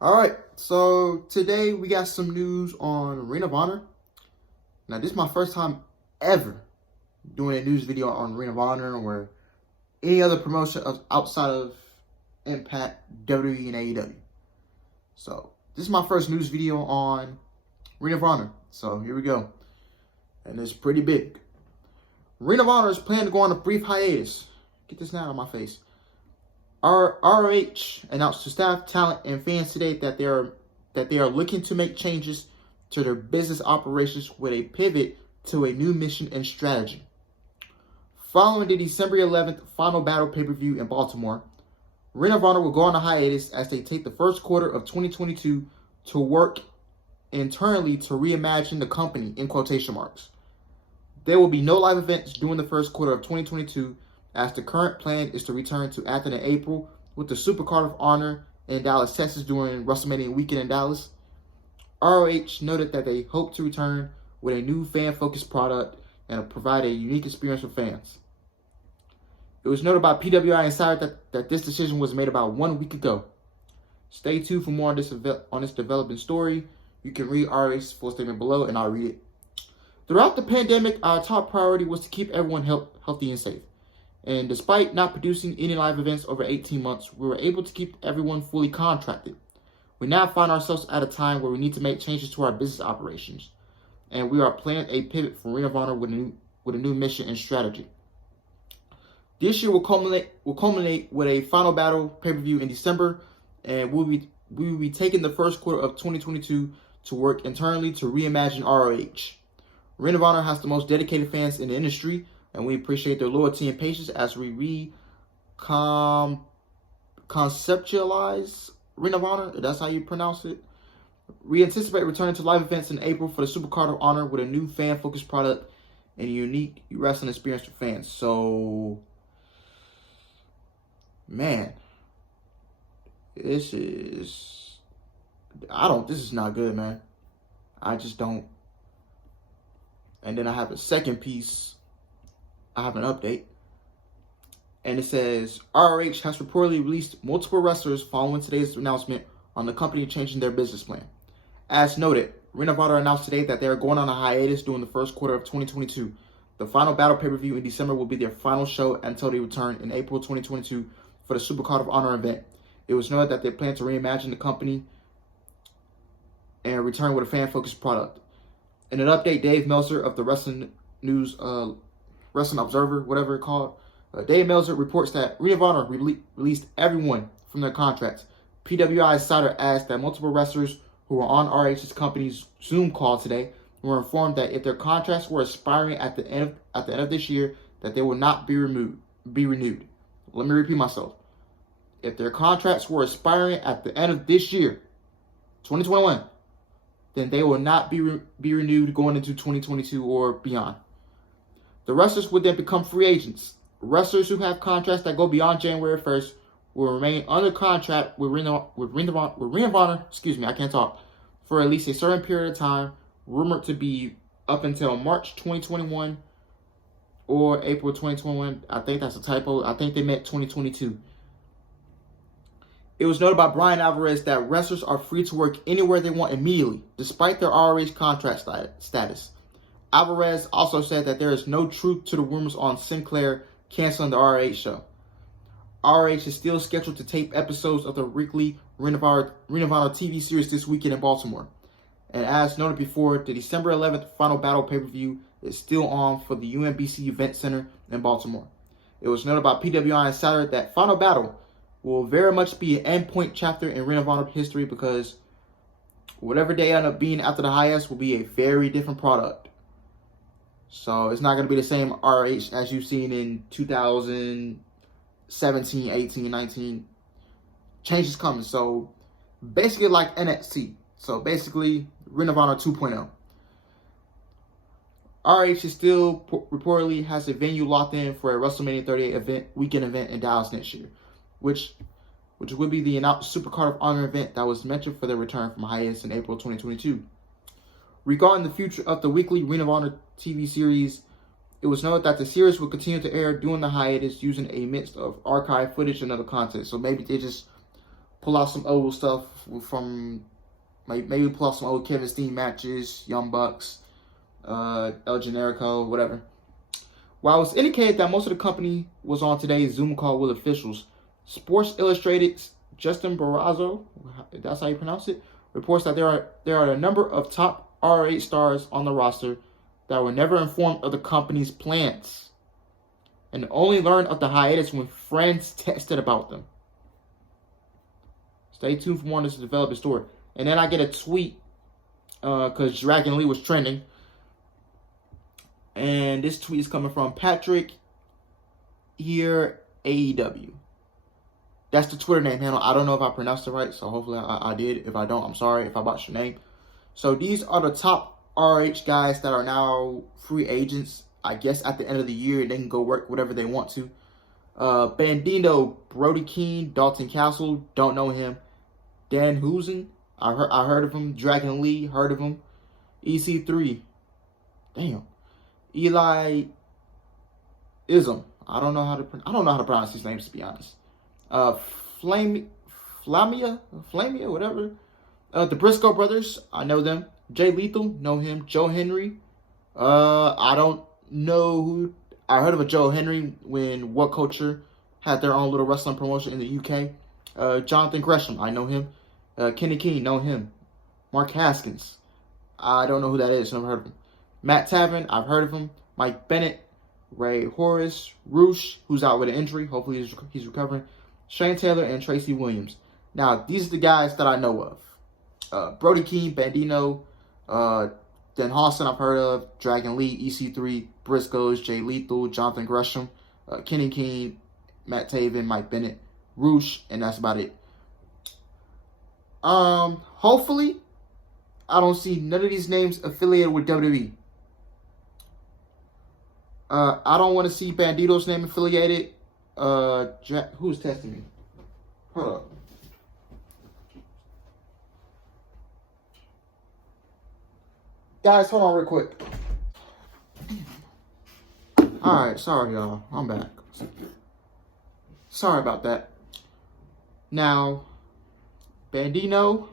All right, so today we got some news on Ring of Honor. Now, this is my first time ever doing a news video on Ring of Honor or any other promotion outside of Impact, WWE, and AEW. So, this is my first news video on Ring of Honor. So, here we go. And it's pretty big. Ring of Honor is planning to go on a brief hiatus. Get this now out of my face. ROH announced to staff, talent, and fans today that they are looking to make changes to their business operations with a pivot to a new mission and strategy. Following the December 11th Final Battle pay-per-view in Baltimore, Ring of Honor will go on a hiatus as they take the first quarter of 2022 to work internally to reimagine the company, in quotation marks. There will be no live events during the first quarter of 2022, as the current plan is to return to Athens in April with the Supercard of Honor in Dallas, Texas during WrestleMania weekend in Dallas. ROH noted that they hope to return with a new fan-focused product and provide a unique experience for fans. It was noted by PWI Insider that this decision was made about 1 week ago. Stay tuned for more on this developing story. You can read ROH's full statement below, and I'll read it. Throughout the pandemic, our top priority was to keep everyone healthy and safe. And despite not producing any live events over 18 months, we were able to keep everyone fully contracted. We now find ourselves at a time where we need to make changes to our business operations, and we are planning a pivot from Ring of Honor with a new mission and strategy. This year will culminate with a Final Battle pay-per-view in December, and we will be taking the first quarter of 2022 to work internally to reimagine ROH. Ring of Honor has the most dedicated fans in the industry, and we appreciate their loyalty and patience as we conceptualize Ring of Honor. That's how you pronounce it. We anticipate returning to live events in April for the Supercard of Honor with a new fan-focused product and a unique wrestling experience for fans. So, man, this is not good, man. I just don't. And then I have a second piece. I have an update. And it says, ROH has reportedly released multiple wrestlers following today's announcement on the company changing their business plan. As noted, Ring of Honor announced today that they are going on a hiatus during the first quarter of 2022. The Final Battle pay-per-view in December will be their final show until they return in April 2022 for the Supercard of Honor event. It was noted that they plan to reimagine the company and return with a fan-focused product. In an update, Dave Meltzer of the Wrestling News, Wrestling Observer, whatever it's called, Dave Meltzer reports that Ring of Honor released everyone from their contracts. PWI Insider adds that multiple wrestlers who were on ROH's company's Zoom call today were informed that if their contracts were expiring at the end of this year, that they will not be renewed. Let me repeat myself. If their contracts were expiring at the end of this year, 2021, then they will not be renewed going into 2022 or beyond. The wrestlers would then become free agents. Wrestlers who have contracts that go beyond January 1st will remain under contract with Ring of Honor, for at least a certain period of time, rumored to be up until March 2021 or April 2021. I think that's a typo. I think they meant 2022. It was noted by Brian Alvarez that wrestlers are free to work anywhere they want immediately, despite their ROH contract status. Alvarez also said that there is no truth to the rumors on Sinclair canceling the ROH show. ROH is still scheduled to tape episodes of the weekly Ring of Honor TV series this weekend in Baltimore. And as noted before, the December 11th Final Battle pay-per-view is still on for the UMBC Event Center in Baltimore. It was noted by PWI Insider that Final Battle will very much be an endpoint chapter in Ring of Honor history, because whatever they end up being after the hiatus will be a very different product. So it's not going to be the same ROH as you've seen in 2017, 18, 19. Change is coming. So basically like NXT. So basically Ring of Honor 2.0. ROH is still reportedly has a venue locked in for a WrestleMania 38 weekend event in Dallas next year, which would be the announced Supercard of Honor event that was mentioned for their return from hiatus in April 2022. Regarding the future of the weekly Ring of Honor TV series, it was noted that the series will continue to air during the hiatus using a mix of archive footage and other content. So maybe they just pull out some old stuff from, maybe pull out some old Kevin Steen matches, Young Bucks, El Generico, whatever. While it's indicated that most of the company was on today's Zoom call with officials, Sports Illustrated's Justin Barrazo, if that's how you pronounce it, reports that there are a number of top ROH stars on the roster that were never informed of the company's plans and only learned of the hiatus when friends texted about them. Stay tuned for more on this developing story. And then I get a tweet because Dragon Lee was trending. And this tweet is coming from Patrick here, AEW. That's the Twitter name handle. I don't know if I pronounced it right, so hopefully I did. If I don't, I'm sorry if I botched your name. So these are the top ROH guys that are now free agents. I guess at the end of the year, they can go work whatever they want to. Bandito, Brody King, Dalton Castle, don't know him. Dan Housen, I heard of him. Dragon Lee, heard of him. EC3, damn. Eli Ism, I don't know how to pronounce these names, to be honest. Flamia, whatever. The Briscoe brothers, I know them. Jay Lethal, know him. Joe Henry, I don't know who. I heard of a Joe Henry when What Culture had their own little wrestling promotion in the UK. Jonathan Gresham, I know him. Kenny King, know him. Mark Haskins, I don't know who that is. Never heard of him. Matt Taven, I've heard of him. Mike Bennett, Ray Horace, Roosh, who's out with an injury. Hopefully he's recovering. Shane Taylor and Tracy Williams. Now, these are the guys that I know of. Brody King, Bandito, Dan Hawson, I've heard of. Dragon Lee, EC3, Briscoes, Jay Lethal, Jonathan Gresham, Kenny King, Matt Taven, Mike Bennett, Roosh, and that's about it. Hopefully, I don't see none of these names affiliated with WWE. I don't want to see Bandito's name affiliated. Who's testing me? Hold up. Guys, hold on real quick. Alright, sorry y'all. I'm back. Sorry about that. Now, Bandito,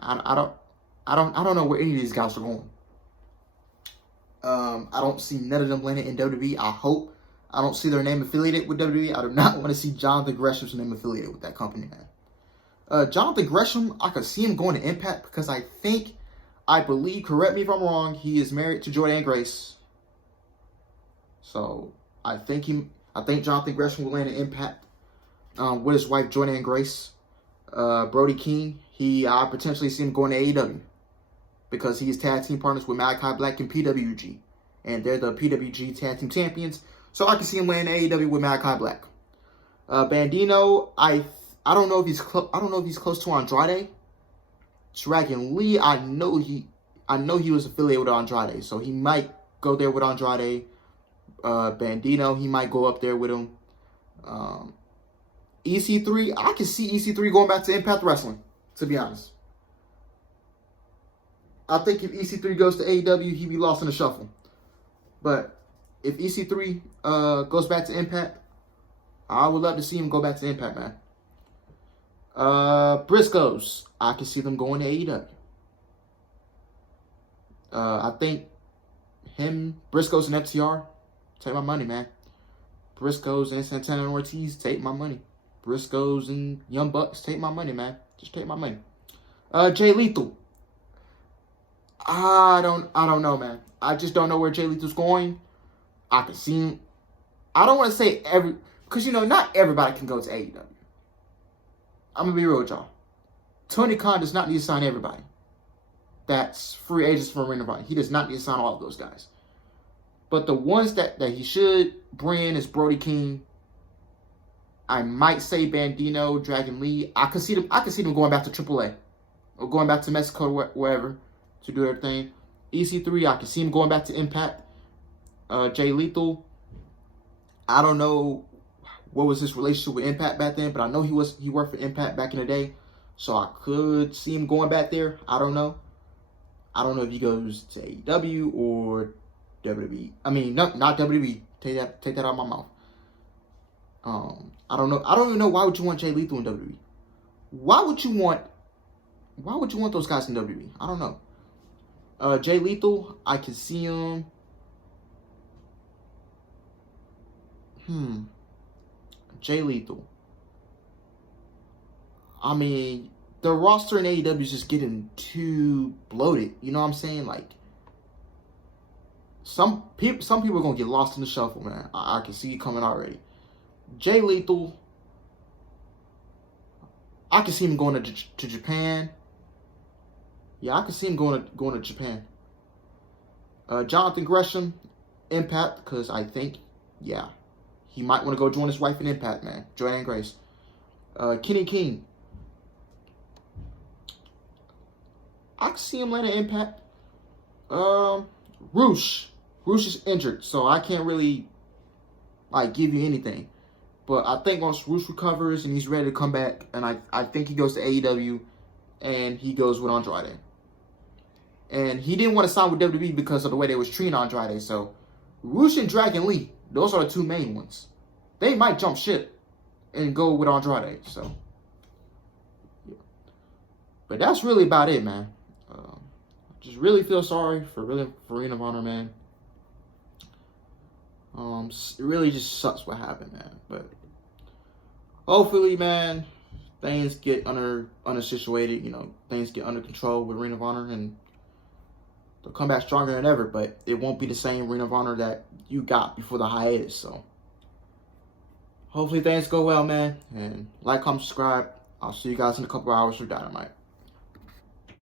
I don't know where any of these guys are going. I don't see none of them landing in WWE. I hope I don't see their name affiliated with WWE. I do not want to see Jonathan Gresham's name affiliated with that company, man. Jonathan Gresham, I could see him going to Impact because I believe, correct me if I'm wrong, he is married to Jordynne Grace. So I think Jonathan Gresham will land in Impact with his wife Jordynne Grace. Brody King, I potentially see him going to AEW because he is tag team partners with Malachi Black and PWG, and they're the PWG tag team champions. So I can see him landing AEW with Malachi Black. Bandito, I don't know if he's close to Andrade. Dragon Lee, I know he was affiliated with Andrade, so he might go there with Andrade. Bandito, he might go up there with him. EC3, I can see EC3 going back to Impact Wrestling, to be honest. I think if EC3 goes to AEW, he'd be lost in the shuffle. But if EC3 goes back to Impact, I would love to see him go back to Impact, man. Briscoes, I can see them going to AEW. I think Briscoes and FTR, take my money, man. Briscoes and Santana and Ortiz, take my money. Briscoes and Young Bucks, take my money, man. Just take my money. Jay Lethal, I don't know, man. I just don't know where Jay Lethal's going. I can see him. I don't want to say because not everybody can go to AEW. I'm gonna be real with y'all. Tony Khan does not need to sign everybody. That's free agents from Ring of Honor. He does not need to sign all of those guys. But the ones that he should bring in is Brody King. I might say Bandito, Dragon Lee. I could see them going back to AAA or going back to Mexico, wherever, to do their thing. EC3, I can see him going back to Impact. Jay Lethal, I don't know what was his relationship with Impact back then, but I know he worked for Impact back in the day, so I could see him going back there. I don't know. I don't know if he goes to AEW or WWE. I mean, not WWE. Take that out of my mouth. I don't know. I don't even know why would you want Jay Lethal in WWE. why would you want those guys in WWE? I don't know. Jay Lethal, I can see him. Jay Lethal. I mean, the roster in AEW is just getting too bloated. You know what I'm saying? Like, some people are gonna get lost in the shuffle, man. I can see it coming already. Jay Lethal, I can see him going to Japan. Yeah, I can see him going to Japan. Jonathan Gresham, Impact, because I think, yeah, he might want to go join his wife in Impact, man. Joanne Grace. Kenny King, I can see him land an Impact. Roosh is injured, so I can't really give you anything. But I think once Roosh recovers and he's ready to come back, and I think he goes to AEW and he goes with Andrade. And he didn't want to sign with WWE because of the way they was treating Andrade. So Roosh and Dragon Lee, those are the two main ones. They might jump ship and go with Andrade. So, yeah. But that's really about it, man. Just really feel sorry for Ring of Honor, man. It really just sucks what happened, man. But hopefully, man, things get situated. You know, things get under control with Ring of Honor, and they'll come back stronger than ever. But it won't be the same Ring of Honor that you got before the hiatus. So hopefully things go well, man. And like, comment, subscribe. I'll see you guys in a couple hours for Dynamite.